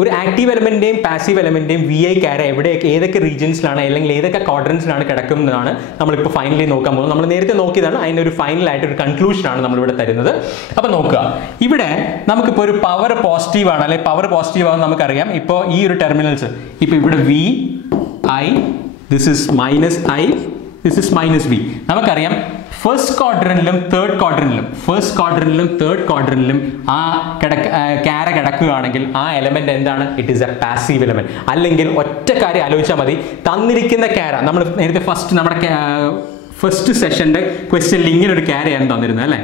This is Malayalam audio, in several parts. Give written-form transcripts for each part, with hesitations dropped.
ഒരു ആക്റ്റീവ് എലമെന്റിന്റെയും പാസീവ് എലമെന്റിന്റെയും വി ഐ ക്യാര എവിടെയൊക്കെ ഏതൊക്കെ റീജിയൻസിലാണ് അല്ലെങ്കിൽ ഏതൊക്കെ ക്വാഡ്രൻസിലാണ് കിടക്കുന്നതാണ് നമ്മളിപ്പോൾ ഫൈനലി നോക്കാൻ പോകുന്നത്. നമ്മൾ നേരത്തെ നോക്കിയതാണ്, അതിൻ്റെ ഒരു ഫൈനലായിട്ട് ഒരു കൺക്ലൂഷനാണ് നമ്മളിവിടെ തരുന്നത്. അപ്പോൾ നോക്കുക, ഇവിടെ നമുക്കിപ്പോൾ ഒരു പവർ പോസിറ്റീവ് ആണ് അല്ലെങ്കിൽ പവർ പോസിറ്റീവ് ആണെന്ന് നമുക്കറിയാം. ഇപ്പോൾ ഈ ഒരു ടെർമിനൽസ്, ഇപ്പോൾ ഇവിടെ V I, this is minus I, this is minus V. നമുക്കറിയാം ഫസ്റ്റ് ക്വാഡ്രന്റിലും തേർഡ് ക്വാഡ്രന്റിലും ആ ക്യാര കിടക്കുകയാണെങ്കിൽ ആ എലമെന്റ് എന്താണ്? It is a passive element. അല്ലെങ്കിൽ ഒറ്റ കാര്യം ആലോചിച്ചാൽ മതി, തന്നിരിക്കുന്ന ക്യാര നമ്മൾ നേരത്തെ നമ്മുടെ ഫസ്റ്റ് സെഷന്റെ ക്വസ്റ്റ്യനിൽ ഇങ്ങനെ ഒരു ക്യാരയാണ് തന്നിരുന്നത് അല്ലേ?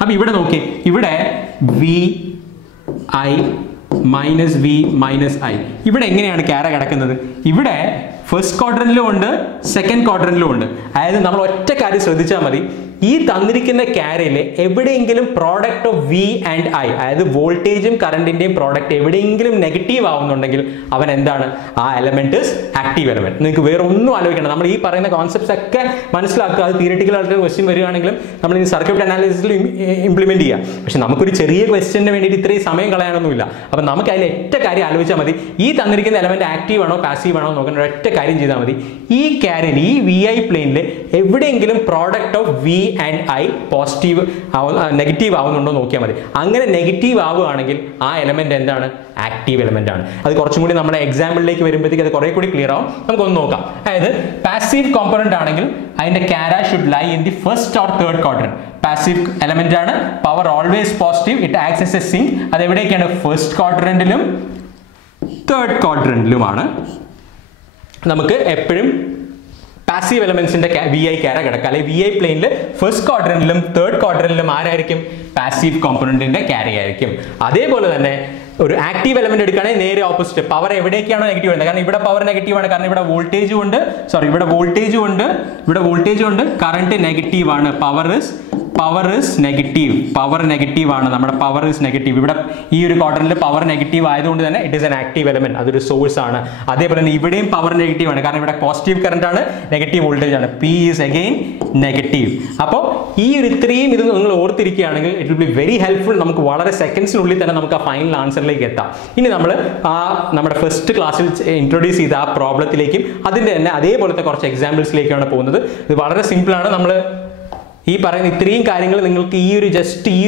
അപ്പൊ ഇവിടെ നോക്കി, ഇവിടെ V I minus V minus I, ഇവിടെ എങ്ങനെയാണ് ക്യാര കിടക്കുന്നത്? ഇവിടെ ഫസ്റ്റ് ക്വാഡ്രന്റിലും ഉണ്ട്, സെക്കൻഡ് ക്വാഡ്രന്റിലും ഉണ്ട്. അതായത് നമ്മൾ ഒറ്റ കാര്യം ശ്രദ്ധിച്ചാൽ മതി, ഈ തന്നിരിക്കുന്ന ക്യാരയിലെ എവിടെയെങ്കിലും product of V and I, അതായത് വോൾട്ടേജും കറണ്ടിന്റെയും പ്രോഡക്റ്റ് എവിടെയെങ്കിലും നെഗറ്റീവ് ആവുന്നുണ്ടെങ്കിൽ അവൻ എന്താണ്? ആ എലമെന്റ് ഇസ് ആക്റ്റീവ് എലമെന്റ്. നിങ്ങൾക്ക് വേറെ ഒന്നും ആലോചിക്കണം, നമ്മൾ ഈ പറയുന്ന കോൺസെപ്റ്റ്സ് ഒക്കെ മനസ്സിലാക്കുക. അത് തിയറിറ്റിക്കൽ ആയിട്ട് ക്വസ്റ്റ്യൻ വരികയാണെങ്കിലും നമ്മൾ ഈ സർക്യൂട്ട് അനാലിസിസിൽ ഇംപ്ലിമെന്റ് ചെയ്യുക. പക്ഷെ നമുക്കൊരു ചെറിയ ക്വസ്റ്റ്യന് വേണ്ടിയിട്ട് ഇത്രയും സമയം കളയാനൊന്നുമില്ല. അപ്പം നമുക്ക് അതിൽ ഒറ്റ കാര്യം ആലോചിച്ചാൽ മതി, ഈ തന്നിരിക്കുന്ന എലമെന്റ് ആക്റ്റീവ് ആണോ പാസീവ് ആണോ നോക്കുന്ന ഒറ്റ കാര്യം ചെയ്താൽ മതി. ഈ ക്യാരയിൽ ഈ വി ഐ പ്ലെയിനിൽ എവിടെയെങ്കിലും product of V and I positive negative ആവുന്നുണ്ടോ നോക്കിയാൽ മതി. അങ്ങനെ നെഗറ്റീവ് ആവുകയാണെങ്കിൽ ആ എലമെന്റ് എന്താണ്? ആക്റ്റീവ് എലമെന്റ് ആണ്. അത് കുറച്ചും കൂടി നമ്മുടെ എക്സാമ്പിളിലേക്ക് വരുമ്പോഴത്തേക്ക് അത് കുറെ കൂടി ക്ലിയർ ആവും. നമുക്കൊന്ന് നോക്കാം. അതായത് പാസീവ് കോമ്പണന്റ് ആണെങ്കിൽ അതിന്റെ ക്യാര should lie in the first or third quadrant. Passive element ആണ്, power always positive, it acts as a sink. അത് എവിടേക്കാണ്? ഫസ്റ്റ് ക്വാഡ്രന്റിലും തേർഡ് ക്വാഡ്രന്റിലുമാണ് നമുക്ക് എപ്പോഴും പാസീവ് എലമെന്റ്സിന്റെ വി ഐ ക്യാര കിടക്കുക. അല്ലെങ്കിൽ വി ഐ പ്ലെയിനിൽ ഫസ്റ്റ് ക്വാഡ്രന്റിലും തേർഡ് ക്വാഡ്രന്റിലും ആരായിരിക്കും? പാസീവ് കോമ്പണന്റിന്റെ ക്യാരി ആയിരിക്കും. അതേപോലെ തന്നെ ഒരു ആക്റ്റീവ് എലമെന്റ് എടുക്കുകയാണെങ്കിൽ നേരെ ഓപ്പോസിറ്റ്, പവർ എവിടേക്കാണോ നെഗറ്റീവ് വരുന്നത്, കാരണം ഇവിടെ പവർ നെഗറ്റീവ് ആണ്, കാരണം ഇവിടെ വോൾട്ടേജും ഉണ്ട്, കറണ്ട് നെഗറ്റീവ് ആണ്, പവർ ഇസ് നെഗറ്റീവ് ആണ്, നമ്മുടെ പവർ ഇസ് നെഗറ്റീവ്. ഇവിടെ ഈ ഒരു ക്വാഡ്രന്റിൽ പവർ നെഗറ്റീവ് ആയതുകൊണ്ട് തന്നെ it is an active element, അതൊരു സോഴ്സ് ആണ്. അതേപോലെ തന്നെ ഇവിടെയും പവർ നെഗറ്റീവ് ആണ്, കാരണം ഇവിടെ പോസിറ്റീവ് കറന്റ് ആണ്, നെഗറ്റീവ് വോൾട്ടേജ് ആണ്, പി ഈസ് അഗെയിൻ നെഗറ്റീവ്. അപ്പോൾ ഈ ഒരു ഇത്രയും ഇത് നിങ്ങൾ ഓർത്തിരിക്കുകയാണെങ്കിൽ it will be very helpful. നമുക്ക് വളരെ സെക്കൻഡ്സിനുള്ളിൽ തന്നെ നമുക്ക് ആ ഫൈനൽ ആൻസറിലേക്ക് എത്താം. ഇനി നമ്മൾ നമ്മുടെ ഫസ്റ്റ് ക്ലാസ്സിൽ ഇൻട്രൊഡ്യൂസ് ചെയ്ത ആ പ്രോബ്ലത്തിലേക്കും അതിന്റെ തന്നെ അതേപോലത്തെ കുറച്ച് എക്സാമ്പിൾസിലേക്കാണ് പോകുന്നത്. ഇത് വളരെ സിമ്പിൾ ആണ്. നമ്മൾ ഈ പറയുന്ന ഇത്രയും കാര്യങ്ങൾ നിങ്ങൾക്ക് ഈ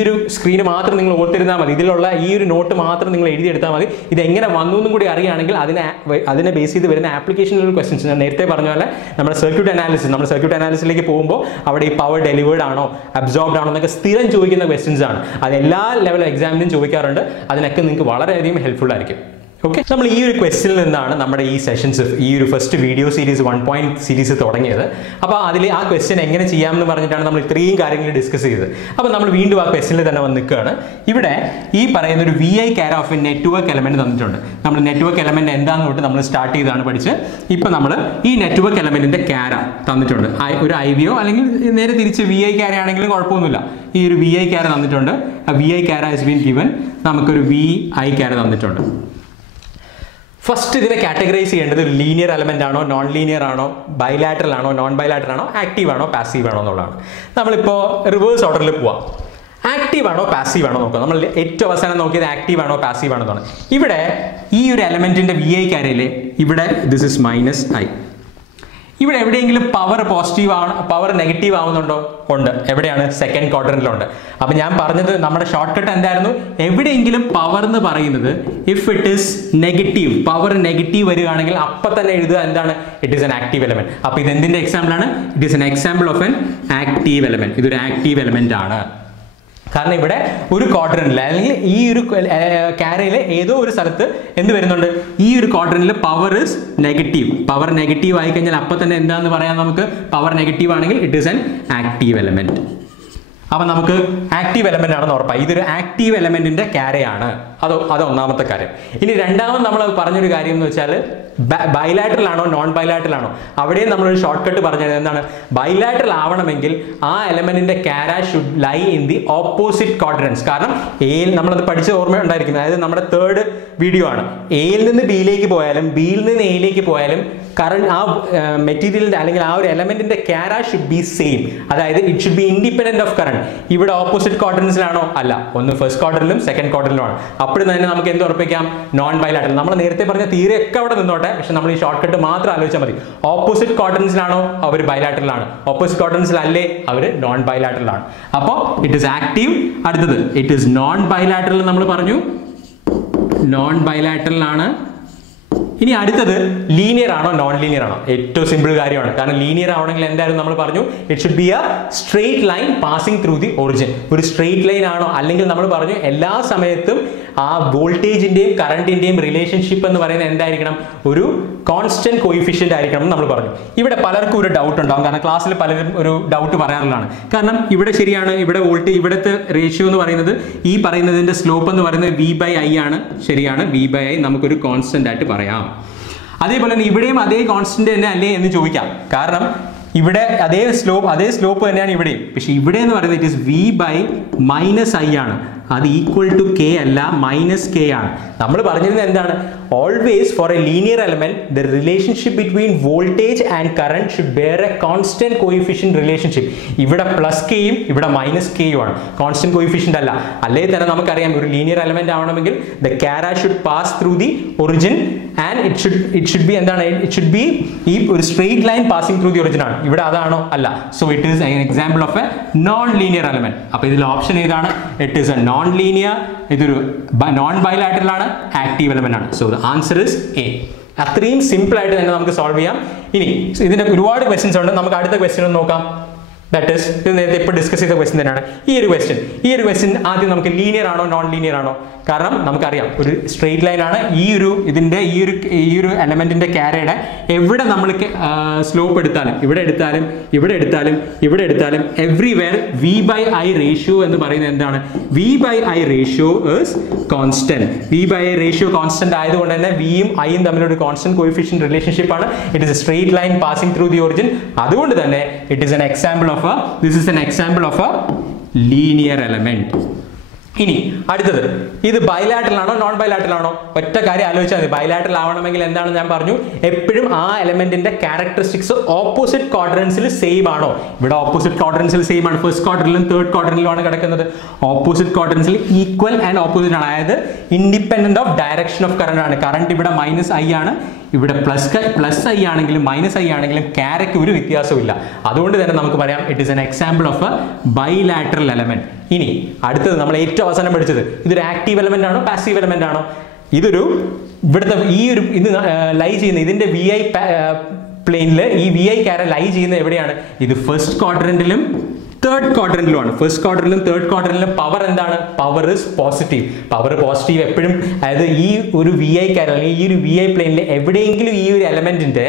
ഒരു സ്ക്രീന് മാത്രം നിങ്ങൾ ഓർത്തിരുന്നാൽ മതി. ഇതിലുള്ള ഈ ഒരു നോട്ട് മാത്രം നിങ്ങൾ എഴുതിയെടുത്താൽ മതി. ഇത് എങ്ങനെ വന്നു എന്നും കൂടി അറിയുകയാണെങ്കിൽ അതിനെ ബേസ് ചെയ്ത് വരുന്ന ആപ്ലിക്കേഷനിലുള്ള ക്വസ്റ്റ്യൻസ്, ഞാൻ നേരത്തെ പറഞ്ഞ പോലെ നമ്മുടെ സർക്യൂട്ട് അനാലിസിസിലേക്ക് പോകുമ്പോൾ അവിടെ ഈ പവർ ഡെലിവേർഡ് ആണോ അബ്സോർബ്ഡ് ആണോ എന്നൊക്കെ സ്ഥിരം ചോദിക്കുന്ന ക്വസ്റ്റ്യൻസ് ആണ്. അത് എല്ലാ ലെവൽ എക്സാമിനും ചോദിക്കാറുണ്ട്. അതിനൊക്കെ നിങ്ങൾക്ക് വളരെയധികം ഹെൽപ്ഫുൾ ആയിരിക്കും. ഓക്കെ, നമ്മൾ ഈ ഒരു ക്വസ്റ്റ്യനിൽ നിന്നാണ് നമ്മുടെ ഈ സെഷൻസ്, ഈ ഒരു first video series 1 point series തുടങ്ങിയത്. അപ്പോൾ അതിൽ ആ ക്വസ്റ്റ്യൻ എങ്ങനെ ചെയ്യാമെന്ന് പറഞ്ഞിട്ടാണ് നമ്മൾ ഇത്രയും കാര്യങ്ങൾ ഡിസ്കസ് ചെയ്തത്. അപ്പോൾ നമ്മൾ വീണ്ടും ആ ക്വസ്റ്റ്യനിൽ തന്നെ വന്ന് നിൽക്കുകയാണ്. ഇവിടെ ഈ പറയുന്ന ഒരു വി ഐ ക്യാര ഓഫ് എ നെറ്റ്വർക്ക് എലമെന്റ് തന്നിട്ടുണ്ട്. നമ്മൾ നെറ്റ്വർക്ക് എലമെന്റ് എന്താണെന്ന് തൊട്ട് നമ്മൾ സ്റ്റാർട്ട് ചെയ്താണ് പഠിച്ച്. ഇപ്പോൾ നമ്മൾ ഈ നെറ്റ്വർക്ക് എലമെന്റിന്റെ ക്യാര തന്നിട്ടുണ്ട്. ഒരു ഐ വിയോ അല്ലെങ്കിൽ നേരെ തിരിച്ച് വി ഐ ക്യാര ആണെങ്കിലും കുഴപ്പമൊന്നുമില്ല. ഈ ഒരു വി ഐ ക്യാര തന്നിട്ടുണ്ട്. ആ വി ഐ ക്യാര ഹാസ് ബീൻ ഗിവൻ. നമുക്കൊരു വി ഐ ക്യാര തന്നിട്ടുണ്ട്. ഫസ്റ്റ് ഇതിനെ കാറ്റഗറൈസ് ചെയ്യേണ്ടത് ഒരു ലീനിയർ എലമെന്റ് ആണോ, നോൺ ലീനിയർ ആണോ, ബൈലാറ്ററൽ ആണോ, നോൺ ബൈലാറ്ററൽ ആണോ, ആക്റ്റീവ് ആണോ, പാസീവ് ആണോ എന്നുള്ളതാണ്. നമ്മളിപ്പോൾ റിവേഴ്സ് ഓർഡറിൽ പോവാം. ആക്റ്റീവ് ആണോ പാസീവ് ആണോ നോക്കുക. നമ്മൾ ഏറ്റവും അവസാനം നോക്കിയത് ആക്റ്റീവ് ആണോ പാസീവ് ആണോ എന്നാണ്. ഇവിടെ ഈ ഒരു എലമെന്റിന്റെ വി ഐ ക്യാരയിൽ ഇവിടെ ദിസ് ഇസ് മൈനസ് ഐ. ഇവിടെ എവിടെയെങ്കിലും പവർ പോസിറ്റീവ് ആണ്, പവർ നെഗറ്റീവ് ആവുന്നുണ്ടോ? ഉണ്ട്. എവിടെയാണ്? സെക്കൻഡ് ക്വാഡ്രന്റിലുണ്ട്. അപ്പൊ ഞാൻ പറഞ്ഞത് നമ്മുടെ ഷോർട്ട് കട്ട് എന്തായിരുന്നു? എവിടെയെങ്കിലും പവർ എന്ന് പറയുന്നത് if it is negative, power negative വരികയാണെങ്കിൽ അപ്പൊ തന്നെ എഴുതുക എന്താണ്? It is an active element. അപ്പൊ ഇത് എന്തിന്റെ എക്സാമ്പിൾ ആണ്? It is an example of N active element. ഇതൊരു ആക്റ്റീവ് എലമെന്റ് ആണ്. കാരണം ഇവിടെ ഒരു ക്വാഡ്രന്റിൽ അല്ലെങ്കിൽ ഈ ഒരു ക്യാരയിൽ ഏതോ ഒരു സ്ഥലത്ത് എന്ത് വരുന്നുണ്ട്? ഈ ഒരു ക്വാഡ്രന്റിൽ power is negative. Power negative ആയി കഴിഞ്ഞാൽ അപ്പൊ തന്നെ എന്താന്ന് പറയാം നമുക്ക്? പവർ നെഗറ്റീവ് ആണെങ്കിൽ it is an active element. അപ്പൊ നമുക്ക് ആക്റ്റീവ് എലമെന്റ് ആണെന്ന് ഉറപ്പായി. ഇതൊരു ആക്റ്റീവ് എലമെന്റിന്റെ ക്യാരയാണ്. അത് ഒന്നാമത്തെ കാര്യം. ഇനി രണ്ടാമത് നമ്മൾ പറഞ്ഞൊരു കാര്യം എന്ന് വെച്ചാൽ ബൈലാറ്ററൽ ആണോ നോൺ ബൈലാറ്ററൽ ആണോ? അവിടെയും നമ്മളൊരു ഷോർട്ട് കട്ട് പറഞ്ഞത് എന്താണ്? ബൈലാറ്ററൽ ആവണമെങ്കിൽ ആ എലമെന്റിന്റെ ക്യാര should lie in the opposite quadrants. കാരണം എയിൽ നമ്മളത് പഠിച്ച ഓർമ്മ ഉണ്ടായിരിക്കുന്നത്, അതായത് നമ്മുടെ തേർഡ് വീഡിയോ ആണ്. എയിൽ നിന്ന് ബിയിലേക്ക് പോയാലും ബിയിൽ നിന്ന് എയിലേക്ക് പോയാലും കറണ്ട് ആ മെറ്റീരിയലിന്റെ അല്ലെങ്കിൽ ആ ഒരു എലമെന്റിന്റെ ക്യാര ഷുഡ് ബി സെയിം, അതായത് it should B independent of current. ഇവിടെ ഓപ്പോസിറ്റ് ക്വാഡ്രൻസിലാണോ? അല്ല, ഒന്ന് ഫസ്റ്റ് ക്വാഡ്രന്റിലും സെക്കൻഡ് ക്വാഡ്രന്റിലുമാണ്. അപ്പോൾ തന്നെ നമുക്ക് എന്ത് ഉറപ്പിക്കാം? Non bilateral. നമ്മൾ നേരത്തെ പറഞ്ഞ തിയറി ഒക്കെ അവിടെ നിന്നോട്ടെ, പക്ഷെ നമ്മൾ ഈ ഷോർട്ട് കട്ട് മാത്രം ആലോചിച്ചാൽ മതി. ഓപ്പോസിറ്റ് ക്വാഡ്രൻസിലാണോ? അവർ ബൈലാറ്ററൽ ആണ്. ഓപ്പോസിറ്റ് ക്വാഡ്രൻസിൽ അല്ലേ? അവർ നോൺ ബൈലാറ്ററൽ ആണ്. അപ്പോൾ ഇറ്റ് ഈസ് ആക്റ്റീവ്. അടുത്തത് ഇറ്റ് ഈസ് നോൺ ബൈലാറ്ററൽ. നമ്മൾ പറഞ്ഞു നോൺ ബൈലാറ്ററൽ ആണ്. ഇനി അടുത്തത് ലീനിയർ ആണോ നോൺ ലീനിയർ ആണോ? ഏറ്റവും സിമ്പിൾ കാര്യമാണ്. കാരണം ലീനിയർ ആവണമെങ്കിൽ എന്തായാലും നമ്മൾ പറഞ്ഞു it should B A straight line passing through the origin. ഒരു സ്ട്രെയിറ്റ് ലൈൻ ആണോ? അല്ലെങ്കിൽ നമ്മൾ പറഞ്ഞു എല്ലാ സമയത്തും ആ വോൾട്ടേജിന്റെയും കറണ്ടിന്റെയും റിലേഷൻഷിപ്പ് എന്ന് പറയുന്നത് എന്തായിരിക്കണം? ഒരു കോൺസ്റ്റന്റ് കോയിഫിഷ്യന്റ് ആയിരിക്കണം എന്ന് നമ്മൾ പറഞ്ഞു. ഇവിടെ പലർക്കും ഒരു ഡൗട്ട് ഉണ്ടാവും, കാരണം ക്ലാസ്സിൽ പലരും ഒരു ഡൗട്ട് പറയാറുള്ളതാണ്. കാരണം ഇവിടെ ശരിയാണ്, ഇവിടെ വോൾട്ടേജ്, ഇവിടുത്തെ റേഷ്യോ എന്ന് പറയുന്നത് ഈ പറയുന്നതിന്റെ സ്ലോപ്പ് എന്ന് പറയുന്നത് V/I ആണ്. ശരിയാണ്, V/I നമുക്കൊരു കോൺസ്റ്റന്റ് ആയിട്ട് പറയാം. അതേപോലെ തന്നെ ഇവിടെയും അതേ കോൺസ്റ്റന്റ് തന്നെ അല്ലേ എന്ന് ചോദിക്കാം. കാരണം ഇവിടെ അതേ സ്ലോപ്പ് തന്നെയാണ് ഇവിടെയും. പക്ഷെ ഇവിടെ എന്ന് പറയുന്നത് ഇറ്റ് ഈസ് V/-I ആണ്. അത് ഈക്വൽ ടു K അല്ല, -K ആണ്. നമ്മൾ പറഞ്ഞിരുന്നത് എന്താണ്? Always for a linear element the relationship between voltage and current should bear a constant coefficient relationship. ഇവിടെ +Kയും ഇവിടെ -Kയും ആണ്, കോൺസ്റ്റന്റ് കോയിഫിഷ്യന്റ് അല്ല. അല്ലേ തന്നെ നമുക്കറിയാം ഒരു ലീനിയർ എലമെന്റ് ആവണമെങ്കിൽ ദ ക്യാര should pass through the origin and it should be എന്താണ്? ഇറ്റ് ഷുഡ് ബി ഈ ഒരു straight line passing through the origin ആണ്. ഇവിടെ അതാണോ? അല്ല. So it is an example of a non linear element. അപ്പോൾ ഇതിൽ ഓപ്ഷൻ ഏതാണ്? It is a non linear, ഇതൊരു നോൺ ബൈലാറ്ററൽ ആണ്, ആക്റ്റീവ് എലമെന്റ് ആണ്. So the answer is A. അത്രയും സിമ്പിൾ ആയിട്ട് തന്നെ നമുക്ക് സോൾവ് ചെയ്യാം. ഇനി ഇതിന്റെ ഒരുപാട് ക്വസ്റ്റ്യൻസ് ഉണ്ട്, നമുക്ക് അടുത്ത ക്വസ്റ്റ്യൻ ഒന്ന് നോക്കാം. ദാറ്റ് ഈസ് ഇത് നേരത്തെ ഇപ്പോൾ ഡിസ്കസ് ചെയ്ത ക്വസ്റ്റ്യൻ തന്നെയാണ് ഈ ഒരു ക്വസ്റ്റ്യൻ. ആദ്യം നമുക്ക് ലീനിയർ ആണോ നോൺ ലീനിയർ ആണോ? കാരണം നമുക്കറിയാം ഒരു സ്ട്രെയിറ്റ് ലൈൻ ആണ്. ഈ ഒരു എലമെന്റിന്റെ ക്യാരയുടെ എവിടെ നമ്മൾ സ്ലോപ്പ് എടുത്താലും, ഇവിടെ എടുത്താലും എവ്രിവെയർ V/I റേഷ്യോ എന്ന് പറയുന്നത് എന്താണ്? V/I ratio is constant. V/I ratio constant ആയതുകൊണ്ട് തന്നെ വിയും ഐയും തമ്മിലൊരു കോൺസ്റ്റന്റ് കോയിഫിഷ്യന്റ് റിലേഷൻഷിപ്പ് ആണ്. It is A straight line passing through the origin. അതുകൊണ്ട് തന്നെ it is an example of a linear element. ഇനി അടുത്തത് ഇത് ബൈലാറ്ററൽ ആണോ നോൺ ബൈലാറ്ററൽ ആണോ? ഒറ്റ കാര്യം ആലോചിച്ചാൽ മതി. ബൈലാറ്ററൽ ആവണമെങ്കിൽ എന്താണെന്ന് ഞാൻ പറഞ്ഞു, എപ്പോഴും ആ എലമെന്റിന്റെ ക്യാരക്ടറിസ്റ്റിക്സ് ഓപ്പോസിറ്റ് ക്വാഡ്രൻസിൽ സെയിം ആണോ? ഇവിടെ ഓപ്പോസിറ്റ് ക്വാഡ്രൻസിൽ സെയിം ആണ്. ഫസ്റ്റ് ക്വാഡ്രന്റിലും തേർഡ് ക്വാഡ്രന്റിലും ആണ് കിടക്കുന്നത്. ഓപ്പോസിറ്റ് ക്വാഡ്രൻസിൽ ഈക്വൽ ആൻഡ് ഓപ്പോസിറ്റ് ആണ്, അതായത് independent of direction of current ആണ്. കറണ്ട് ഇവിടെ -I ആണ്, ഇവിടെ +I ആണെങ്കിലും -I ആണെങ്കിലും ക്യാരയ്ക്ക് ഒരു വ്യത്യാസമില്ല. അതുകൊണ്ട് തന്നെ നമുക്ക് പറയാം it is an example of A bilateral element. ഇനി അടുത്തത് നമ്മൾ ഏറ്റവും അവസാനം പഠിച്ചത്, ഇതൊരു ആക്റ്റീവ് എലമെന്റ് ആണോ പാസീവ് എലമെന്റ് ആണോ? ഇവിടുത്തെ ഇത് ലൈ ചെയ്യുന്ന ഇതിന്റെ VI പ്ലെയിനിൽ ഈ VI ക്യാര ലൈ ചെയ്യുന്നത് എവിടെയാണ്? ഇത് ഫസ്റ്റ് ക്വാഡ്രന്റിലും തേർഡ് ക്വാഡ്രന്റിലുമാണ്. ഫസ്റ്റ് ക്വാഡ്രന്റിലും തേർഡ് ക്വാഡ്രന്റിലും പവർ എന്താണ്? Power is positive. Power positive എപ്പോഴും, അതായത് ഈ ഒരു VI ക്യാര അല്ലെങ്കിൽ ഈ ഒരു VI പ്ലെയിനിൽ എവിടെയെങ്കിലും ഈ ഒരു എലമെന്റിന്റെ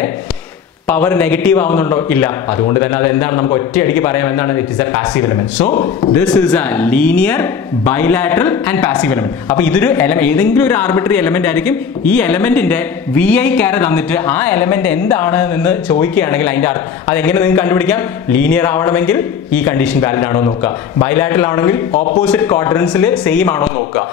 പവർ നെഗറ്റീവ് ആവുന്നുണ്ടോ? ഇല്ല. അതുകൊണ്ട് തന്നെ അത് എന്താണ്? നമുക്ക് ഒറ്റയടിക്ക് പറയാം എന്താണ്? It is A passive element. So this is a linear, bilateral and passive element. അപ്പൊ ഇതൊരു ഏതെങ്കിലും ഒരു ആർബിട്രറി എലമെന്റ് ആയിരിക്കും. ഈ എലമെന്റിന്റെ VI ക്യാര തന്നിട്ട് ആ എലമെന്റ് എന്താണ് എന്ന് ചോദിക്കുകയാണെങ്കിൽ അതിന്റെ അതെങ്ങനെ നിങ്ങൾക്ക് കണ്ടുപിടിക്കാം? ലീനിയർ ആവണമെങ്കിൽ ഈ കണ്ടീഷൻ വാലിഡ് ആണോ നോക്കുക, ബൈലാറ്ററൽ ആണെങ്കിൽ ഓപ്പോസിറ്റ് ക്വാഡ്രൻസിൽ സെയിം ആണോ നോക്കുക,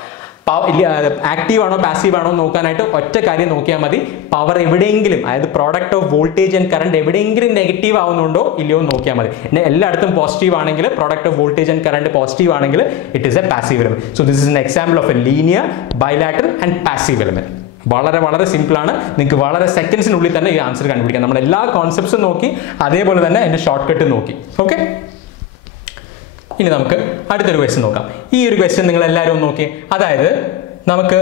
ആക്റ്റീവ് ആണോ പാസീവ് ആണോ നോക്കാനായിട്ട് ഒറ്റ കാര്യം നോക്കിയാൽ മതി. പവർ എവിടെയെങ്കിലും, അതായത് product of voltage and current എവിടെയെങ്കിലും നെഗറ്റീവ് ആവുന്നുണ്ടോ ഇല്ലയോ നോക്കിയാൽ മതി. പിന്നെ എല്ലായിടത്തും പോസിറ്റീവ് ആണെങ്കിൽ, product of voltage and current positive ആണെങ്കിൽ it is a passive element. So this is an example of a linear, bilateral and passive element. വളരെ സിമ്പിൾ ആണ്. നിങ്ങൾക്ക് വളരെ സെക്കൻഡ്സിനുള്ളിൽ തന്നെ ഈ ആൻസർ കണ്ടുപിടിക്കാം. നമ്മൾ എല്ലാ കോൺസെപ്റ്റ്സും നോക്കി, അതേപോലെ തന്നെ അതിന്റെ ഷോർട്ട് കട്ട് നോക്കി. ഓക്കെ, ഇനി നമുക്ക് അടുത്തൊരു ക്വസ്റ്റ്യൻ നോക്കാം. ഈ ഒരു ക്വസ്റ്റ്യൻ നിങ്ങൾ എല്ലാവരും നോക്കി. അതായത് നമുക്ക്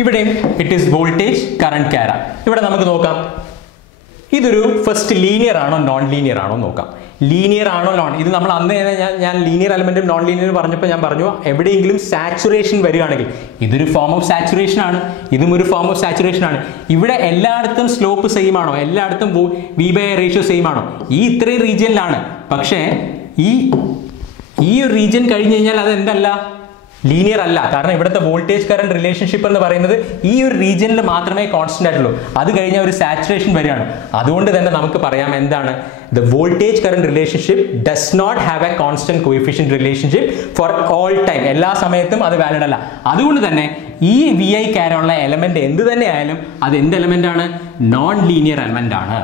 ഇവിടെയും ഇറ്റ് ഈസ് വോൾട്ടേജ് കറണ്ട് ക്യാര. ഇവിടെ നമുക്ക് നോക്കാം ഇതൊരു ഫസ്റ്റ് ലീനിയർ ആണോ നോൺ ലീനിയർ ആണോ നോക്കാം. ലീനിയർ ആണോ നോൺ, ഇത് നമ്മൾ അന്ന് ഞാൻ ലീനിയർ എലമെന്റും നോൺ ലീനിയർ പറഞ്ഞപ്പോൾ ഞാൻ പറഞ്ഞു എവിടെയെങ്കിലും സാച്ചുറേഷൻ വരികയാണെങ്കിൽ ഇതൊരു ഫോം ഓഫ് സാച്ചുറേഷൻ ആണ്, ഇതും ഒരു ഫോം ഓഫ് സാച്ചുറേഷൻ ആണ്. ഇവിടെ എല്ലായിടത്തും സ്ലോപ്പ് സെയിം ആണോ? എല്ലായിടത്തും V/I റേഷ്യോ സെയിം ആണോ? ഈ ഇത്രയും റീജിയനിലാണ്. പക്ഷേ ഈ ഒരു റീജിയൻ കഴിഞ്ഞ് കഴിഞ്ഞാൽ അത് എന്തല്ല, ലീനിയർ അല്ല. കാരണം ഇവിടുത്തെ വോൾട്ടേജ് കറണ്ട് റിലേഷൻഷിപ്പ് എന്ന് പറയുന്നത് ഈ ഒരു റീജിയനിൽ മാത്രമേ കോൺസ്റ്റന്റ് ആയിട്ടുള്ളൂ. അത് കഴിഞ്ഞാൽ ഒരു സാച്ചുറേഷൻ വരികയാണ്. അതുകൊണ്ട് തന്നെ നമുക്ക് പറയാം എന്താണ്, the voltage current relationship does not have a constant coefficient relationship for all time. എല്ലാ സമയത്തും അത് വാലിഡ് അല്ല. അതുകൊണ്ട് തന്നെ ഈ വി ഐ ക്യാരയുള്ള എലമെന്റ് എന്ത് തന്നെ ആയാലും അത് എന്ത് എലമെന്റ് ആണ്? നോൺ ലീനിയർ എലമെന്റ് ആണ്.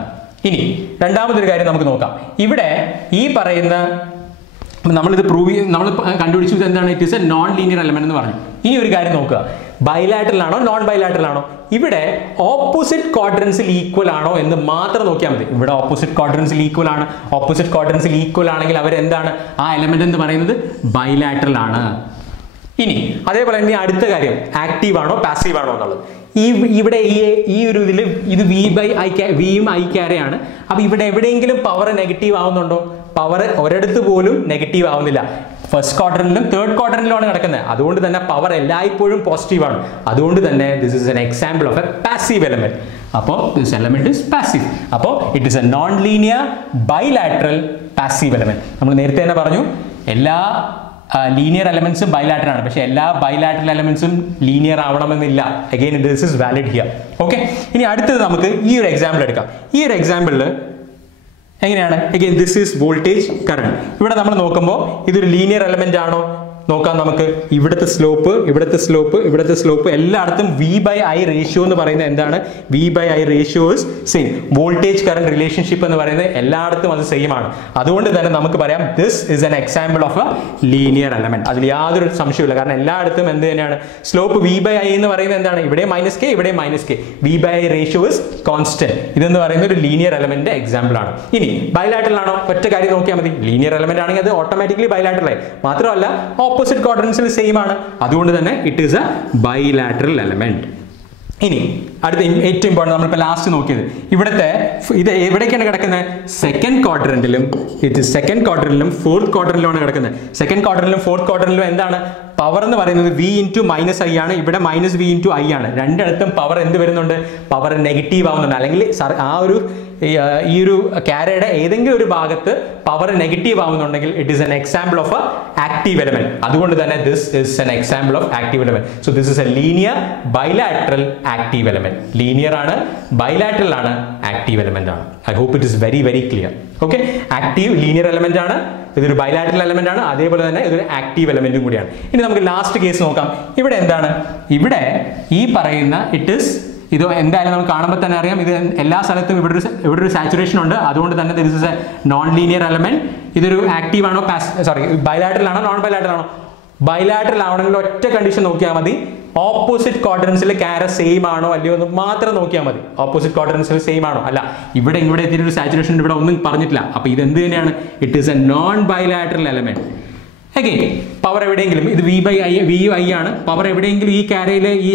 ഇനി രണ്ടാമതൊരു കാര്യം നമുക്ക് നോക്കാം. ഇവിടെ ഈ പറയുന്ന നമ്മളിത് നമ്മൾ കണ്ടുപിടിച്ചു എന്താണ്? It is a non linear element എന്ന് പറഞ്ഞു. ഇനി ഒരു കാര്യം നോക്കുക, ബൈലാറ്ററൽ ആണോ നോൺ ബൈലാറ്ററൽ ആണോ? ഇവിടെ ഓപ്പോസിറ്റ് ക്വാഡ്രൻസിൽ ഈക്വൽ ആണോ എന്ന് മാത്രം നോക്കിയാൽ മതി. ഇവിടെ ഓപ്പോസിറ്റ് ക്വാഡ്രൻസിൽ ഈക്വൽ ആണ്. ഓപ്പോസിറ്റ് ക്വാഡ്രൻസിൽ ഈക്വൽ ആണെങ്കിൽ അവർ എന്താണ്? ആ എലമെന്റ് എന്ന് പറയുന്നത് ബൈലാറ്ററൽ ആണ്. ഇനി അതേപോലെ തന്നെ അടുത്ത കാര്യം, ആക്റ്റീവ് ആണോ പാസീവ് ആണോ എന്നുള്ളത്. ഇവിടെ ഈ ഒരു ഇതിൽ ഇത് വിയും ഐ ക്യാരയാണ്. അപ്പൊ ഇവിടെ എവിടെയെങ്കിലും പവർ നെഗറ്റീവ് ആവുന്നുണ്ടോ? പവർ ഒരിടത്ത് പോലും നെഗറ്റീവ് ആവുന്നില്ല. ഫസ്റ്റ് ക്വാഡ്രന്റിലും തേർഡ് ക്വാഡ്രന്റിലുമാണ് കിടക്കുന്നത്. അതുകൊണ്ട് തന്നെ പവർ എല്ലായ്പ്പോഴും പോസിറ്റീവ് ആണ്. അതുകൊണ്ട് തന്നെ this is an example of A passive element. അപ്പോൾ ദിസ് എലമെന്റ് ഇസ് പാസീവ്. അപ്പോൾ it is A non linear bilateral passive element. നമ്മൾ നേരത്തെ തന്നെ പറഞ്ഞു എല്ലാ ലീനിയർ എലമെന്റ്സും ബൈലാറ്ററൽ ആണ്. പക്ഷേ എല്ലാ ബൈലാറ്ററൽ എലമെന്റ്സും ലീനിയർ ആവണമെന്നില്ല. Again this is valid here. Okay, ഇനി അടുത്തത് നമുക്ക് ഈ ഒരു എക്സാമ്പിൾ എടുക്കാം. ഈ ഒരു എക്സാമ്പിളിൽ എങ്ങനെയാണ്? Again this is voltage current. ഇവിടെ നമ്മൾ നോക്കുമ്പോൾ ഇതൊരു ലീനിയർ എലമെന്റ് ആണോ നോക്കാം നമുക്ക്. ഇവിടുത്തെ സ്ലോപ്പ് ഇവിടുത്തെ സ്ലോപ്പ് ഇവിടുത്തെ സ്ലോപ്പ് എല്ലായിടത്തും വി ബൈ ഐ റേഷ്യോ എന്ന് പറയുന്നത് എന്താണ്? V by I ratio is same. Voltage current relationship എന്ന് പറയുന്നത് എല്ലായിടത്തും അത് സെയിം ആണ്. അതുകൊണ്ട് തന്നെ നമുക്ക് പറയാം this is an example of a linear element. അതിൽ യാതൊരു സംശയമില്ല. കാരണം എല്ലായിടത്തും എന്ത് തന്നെയാണ്? സ്ലോപ്പ് വി ബൈ ഐ എന്ന് പറയുന്നത് എന്താണ്? ഇവിടെ മൈനസ് കെ ഇവിടെ minus K. V by I ratio is constant. ഇതെന്ന് പറയുന്ന ഒരു ലീനിയർ എലമെന്റ് എക്സാമ്പിൾ ആണ്. ഇനി ബൈലാറ്ററൽ ആണോ? ഒറ്റ കാര്യം നോക്കിയാൽ മതി. ലീനിയർ എലമെന്റ് ആണെങ്കിൽ അത് ഓട്ടോമാറ്റിക്കലി ബൈലാറ്ററൽ ആയി. മാത്രമല്ല ഓപ്പോസിറ്റ് ക്വാഡ്രൻസിൽ സെയിം ആണ്. അതുകൊണ്ട് തന്നെ it is A bilateral element. ഇനി അടുത്ത ഏറ്റവും ഇമ്പോർട്ടൻ്റ് നമ്മളിപ്പോൾ ലാസ്റ്റ് നോക്കിയത് ഇവിടുത്തെ ഇത് എവിടേക്കാണ് കിടക്കുന്നത്? സെക്കൻഡ് ക്വാഡ്രന്റിലും സെക്കൻഡ് ക്വാഡ്രന്റിലും ഫോർത്ത് ക്വാഡ്രന്റിലുമാണ് കിടക്കുന്നത്. സെക്കൻഡ് ക്വാഡ്രന്റിലും ഫോർത്ത് ക്വാഡ്രന്റിലും എന്താണ് പവർ എന്ന് പറയുന്നത്? വി ഇൻറ്റു മൈനസ് ഐ ആണ്. ഇവിടെ മൈനസ് വി ഇൻറ്റു ഐ ആണ്. രണ്ടിടത്തും പവർ എന്ത് വരുന്നുണ്ട്? പവർ നെഗറ്റീവ് ആവുന്നുണ്ട്. അല്ലെങ്കിൽ ആ ഒരു ഈ ഒരു ക്യാരയുടെ ഏതെങ്കിലും ഒരു ഭാഗത്ത് പവർ നെഗറ്റീവ് ആവുന്നുണ്ടെങ്കിൽ it is an example of a active element. അതുകൊണ്ട് തന്നെ this is an example of active element. So this is a linear bilateral active element. Linear ആണ്, ബൈലാറ്ററൽ ആണ്, ആക്റ്റീവ് എലമെന്റ് ആണ്. I hope it is very very clear. Okay, active linear element ആണ്, ഇതൊരു ബൈലാറ്ററൽ എലമെന്റ് ആണ്, അതേപോലെ തന്നെ ഇതൊരു ആക്റ്റീവ് എലമെന്റും കൂടിയാണ്. ഇനി നമുക്ക് ലാസ്റ്റ് കേസ് നോക്കാം. ഇവിടെ എന്താണ്? ഇവിടെ ഈ പറയുന്ന ഇത് എന്തായാലും നമുക്ക് കാണുമ്പോൾ തന്നെ അറിയാം. ഇത് എല്ലാ സ്ഥലത്തും ഇവിടെ ഒരു സാച്ചുറേഷൻ ഉണ്ട്. അതുകൊണ്ട് തന്നെ this is A non linear element. ഇതൊരു ആക്റ്റീവ് ആണോ ബൈലാറ്ററൽ ആണോ നോൺ ബൈലാറ്ററൽ ആണോ? ബൈലാറ്ററൽ ആവണമെങ്കിൽ ഒറ്റ കണ്ടീഷൻ നോക്കിയാൽ മതി. ഓപ്പോസിറ്റ് ക്വാഡ്രൻസിലെ ക്യാര സെയിം ആണോ അല്ലയോ എന്ന് മാത്രം നോക്കിയാൽ മതി. ഓപ്പോസിറ്റ് ക്വാഡ്രൻസിൽ സെയിം ആണോ? അല്ല, ഇവിടെ എത്തിയൊരു സാച്ചുറേഷൻ ഇവിടെ ഒന്നും പറഞ്ഞിട്ടില്ല. അപ്പോൾ ഇത് എന്ത് തന്നെയാണ്? It is a non bilateral element. Again power എവിടെയെങ്കിലും ഇത് V by I V I ആണ്. പവർ എവിടെയെങ്കിലും ഈ ക്യാരയിൽ ഈ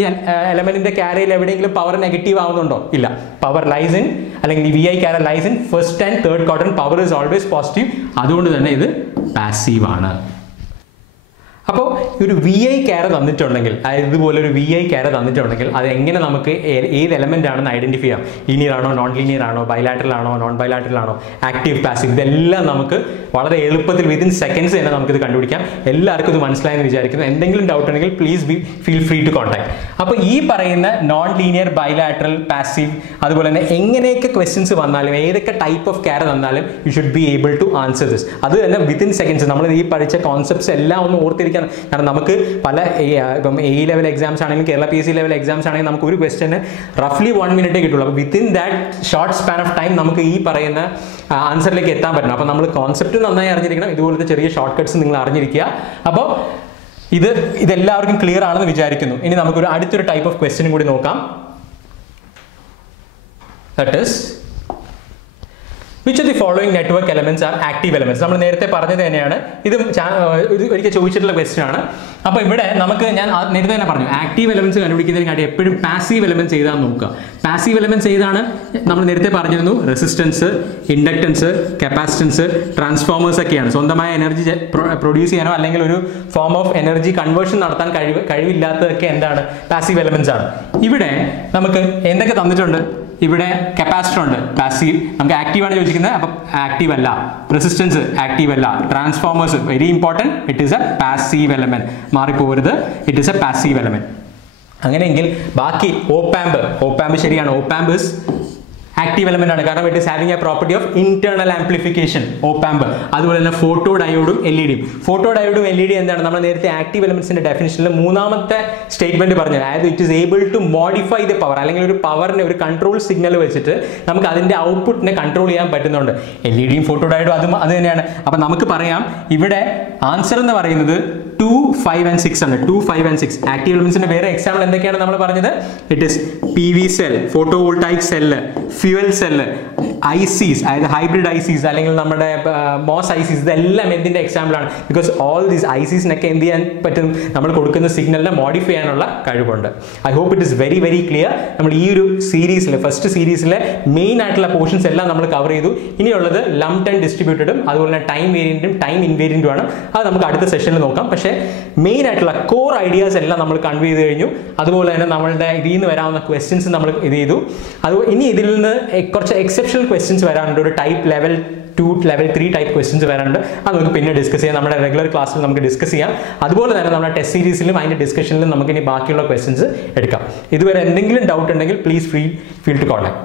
എലമെന്റിന്റെ ക്യാരയിൽ എവിടെയെങ്കിലും പവർ നെഗറ്റീവ് ആവുന്നുണ്ടോ? ഇല്ല. പവർ ലൈസ് ഇൻ അല്ലെങ്കിൽ വി ഐ ക്യാര lies in first and third quadrant. Power is always positive. അതുകൊണ്ട് തന്നെ ഇത് പാസീവ് ആണ്. അപ്പോൾ ഒരു വി ഐ ക്യാര തന്നിട്ടുണ്ടെങ്കിൽ, ഇതുപോലെ ഒരു വി ഐ ക്യാര തന്നിട്ടുണ്ടെങ്കിൽ അത് എങ്ങനെ നമുക്ക് ഏത് എലമെന്റ് ആണെന്ന് ഐഡന്റിഫൈ ചെയ്യാം? ലീനിയർ ആണോ നോൺ ലീനിയർ ആണോ ബൈലാറ്ററൽ ആണോ നോൺ ബൈലാറ്ററൽ ആണോ ആക്റ്റീവ് പാസീവ്? ഇതെല്ലാം നമുക്ക് വളരെ എളുപ്പത്തിൽ വിത്തിൻ സെക്കൻഡ്സ് തന്നെ നമുക്കിത് കണ്ടുപിടിക്കാം. എല്ലാവർക്കും ഇത് മനസ്സിലായെന്ന് വിചാരിക്കുന്നു. എന്തെങ്കിലും ഡൗട്ട് ഉണ്ടെങ്കിൽ please feel free to contact. അപ്പോൾ ഈ പറയുന്ന നോൺ ലീനിയർ ബൈലാറ്ററൽ പാസീവ് അതുപോലെ തന്നെ എങ്ങനെയൊക്കെ ക്വസ്റ്റ്യൻസ് വന്നാലും ഏതൊക്കെ ടൈപ്പ് ഓഫ് ക്യാര തന്നാലും you should be able to answer this. അത് തന്നെ വിത്തിൻ സെക്കൻഡ്സ്. നമ്മൾ ഈ പഠിച്ച കോൺസെപ്റ്റ്സ് എല്ലാം ഒന്ന് ഓർത്തിരിക്കാൻ. കാരണം നമുക്ക് പല ഇപ്പം എ ലെവൽ എക്സാംസ് ആണെങ്കിലും കേരള PSC ലെവൽ എക്സാംസ് ആണെങ്കിലും നമുക്ക് ഒരു ക്വസ്റ്റ്യന് റഫ്ലി 1 മിനിറ്റേ കിട്ടുള്ളൂ. അപ്പോൾ within that short span of time നമുക്ക് ഈ പറയുന്ന ആൻസറിലേക്ക് എത്താൻ പറ്റണം. അപ്പോൾ നമ്മൾ കോൺസെപ്റ്റ് നന്നായി അറിഞ്ഞിരിക്കണം. ഇതുപോലത്തെ ചെറിയ ഷോർട്ട് കട്ട്സ് നിങ്ങൾ അറിഞ്ഞിരിക്കുക. അപ്പോൾ ഇതെല്ലാവർക്കും ക്ലിയർ ആണെന്ന് വിചാരിക്കുന്നു. ഇനി നമുക്കൊരു അടുത്തൊരു ടൈപ്പ് ഓഫ് ക്വസ്റ്റ്യനും കൂടി നോക്കാം. That is which of the following network elements are active elements? നമ്മൾ നേരത്തെ പറഞ്ഞത് തന്നെയാണ്. ഇത് ഒരിക്കൽ ചോദിച്ചിട്ടുള്ള ക്വസ്റ്റ്യൻ ആണ്. അപ്പോൾ ഇവിടെ നമുക്ക് ഞാൻ നേരത്തെ തന്നെ പറഞ്ഞു ആക്റ്റീവ് എലമെന്റ്സ് കണ്ടുപിടിക്കുന്നതിനായിട്ട് എപ്പോഴും പാസീവ് എലമെന്റ്സ് ചെയ്താൽ നോക്കുക. പാസീവ് എലമെന്റ്സ് ഏതാണ്? നമ്മൾ നേരത്തെ പറഞ്ഞിരുന്നു റെസിസ്റ്റൻസ്, ഇൻഡക്ടൻസ്, കപ്പാസിറ്റൻസ്, ട്രാൻസ്ഫോമേഴ്സ് ഒക്കെയാണ്. സ്വന്തമായ എനർജി പ്രൊഡ്യൂസ് ചെയ്യാനോ അല്ലെങ്കിൽ ഒരു ഫോം ഓഫ് എനർജി കൺവേർഷൻ നടത്താൻ കഴിവില്ലാത്തതൊക്കെ എന്താണ്? പാസീവ് എലമെന്റ്സ് ആണ്. ഇവിടെ നമുക്ക് എന്തൊക്കെ തന്നിട്ടുണ്ട്? ഇവിടെ കപ്പാസിറ്റർ ഉണ്ട്, പാസീവ്. നമുക്ക് ആക്റ്റീവ് ആണ് ചോദിക്കുന്നത്, അപ്പം ആക്റ്റീവ് അല്ല. റെസിസ്റ്റൻസ് ആക്റ്റീവ് അല്ല. Transformers very important, it is a passive element. മാറിപ്പോകരുത്, it is a passive element. അങ്ങനെയെങ്കിൽ ബാക്കി ഓപ്പാമ്പ് ശരിയാണ്. ഓപ്പാമ്പ് ഇസ് ആക്റ്റീവ് എലമെന്റ് ആണ്, കാരണം it is having A property of internal amplification op amp. അതുപോലെ തന്നെ ഫോട്ടോ ഡയോഡും LED. ഫോട്ടോ ഡയോഡും LED എന്താണ്? നമ്മൾ നേരത്തെ ആക്റ്റീവ് എലമെന്റ്സിന്റെ ഡെഫിനിഷനിൽ മൂന്നാമത്തെ സ്റ്റേറ്റ്മെന്റ് പറഞ്ഞു, അതായത് it is able to modify the power, അല്ലെങ്കിൽ ഒരു പവറിനെ ഒരു കൺട്രോൾ സിഗ്നൽ വെച്ചിട്ട് നമുക്ക് അതിന്റെ ഔട്ട്പുട്ടിനെ കൺട്രോൾ ചെയ്യാൻ പറ്റുന്നുണ്ട്. LED ഫോട്ടോ ഡയോഡും അത് തന്നെയാണ്. അപ്പൊ നമുക്ക് പറയാം ഇവിടെ ആൻസർ എന്ന് പറയുന്നത് 2, 5 and 6 ആണ്. 2, 5 and 6 ആക്റ്റീവ് എലമെന്റ്സിന്റെ വേറെ എക്സാമ്പിൾ എന്തൊക്കെയാണ് നമ്മൾ പറഞ്ഞത്? It is PV cell, photovoltaic cell, fuel cell, ICs, അതായത് ഹൈബ്രിഡ് ICs അല്ലെങ്കിൽ നമ്മുടെ MOS ICs, ഇതെല്ലാം എന്തിന്റെ എക്സാമ്പിൾ ആണ്? ബിക്കോസ് ഓൾ ദീസ് ICസിനൊക്കെ എന്ത് ചെയ്യാൻ പറ്റും? നമ്മൾ കൊടുക്കുന്ന സിഗ്നലിനെ മോഡിഫൈ ചെയ്യാനുള്ള കഴിവുണ്ട്. I hope it is very very clear. നമ്മൾ ഈ ഒരു സീരീസിലെ ഫസ്റ്റ് സീരീസിലെ മെയിൻ ആയിട്ടുള്ള പോർഷൻസ് എല്ലാം നമ്മൾ കവർ ചെയ്തു. ഇനിയുള്ളത് ലംപ്ഡ് ആൻഡ് ഡിസ്ട്രിബ്യൂട്ടഡും അതുപോലെ തന്നെ ടൈം വേരിയന്റും ടൈം ഇൻവേരിയന്റും ആണ്. അത് നമുക്ക് അടുത്ത സെഷനിൽ നോക്കാം. പക്ഷേ മെയിൻ ആയിട്ടുള്ള കോർ ഐഡിയാസ് എല്ലാം നമ്മൾ കൺവേ ചെയ്ത് കഴിഞ്ഞു. അതുപോലെ തന്നെ നമ്മളുടെ ഇതിൽ നിന്ന് വരാവുന്ന ക്വസ്റ്റ്യൻസ് നമ്മൾ ഇത് ചെയ്തു. അതുപോലെ ഇനി ഇതിൽ നിന്ന് കുറച്ച് എക്സെപ്ഷണൽ ക്വസ്റ്റ്യൻസ് വരാനുണ്ട്. ഒരു type level 2, level 3 type questions വരാനുണ്ട്. അത് നമുക്ക് പിന്നെ ഡിസ്കസ് ചെയ്യാം. നമ്മുടെ റെഗുലർ ക്ലാസ്സിൽ നമുക്ക് ഡിസ്കസ് ചെയ്യാം. അതുപോലെ തന്നെ നമ്മുടെ ടെസ്റ്റ് സീരീസിലും അതിന്റെ ഡിസ്കഷനിലും നമുക്ക് ഇനി ബാക്കിയുള്ള ക്വസ്റ്റ്യൻസ് എടുക്കാം. ഇതുവരെ എന്തെങ്കിലും ഡൗട്ട് ഉണ്ടെങ്കിൽ പ്ലീസ് ഫീൽ ടു കോൺടാക്ട്.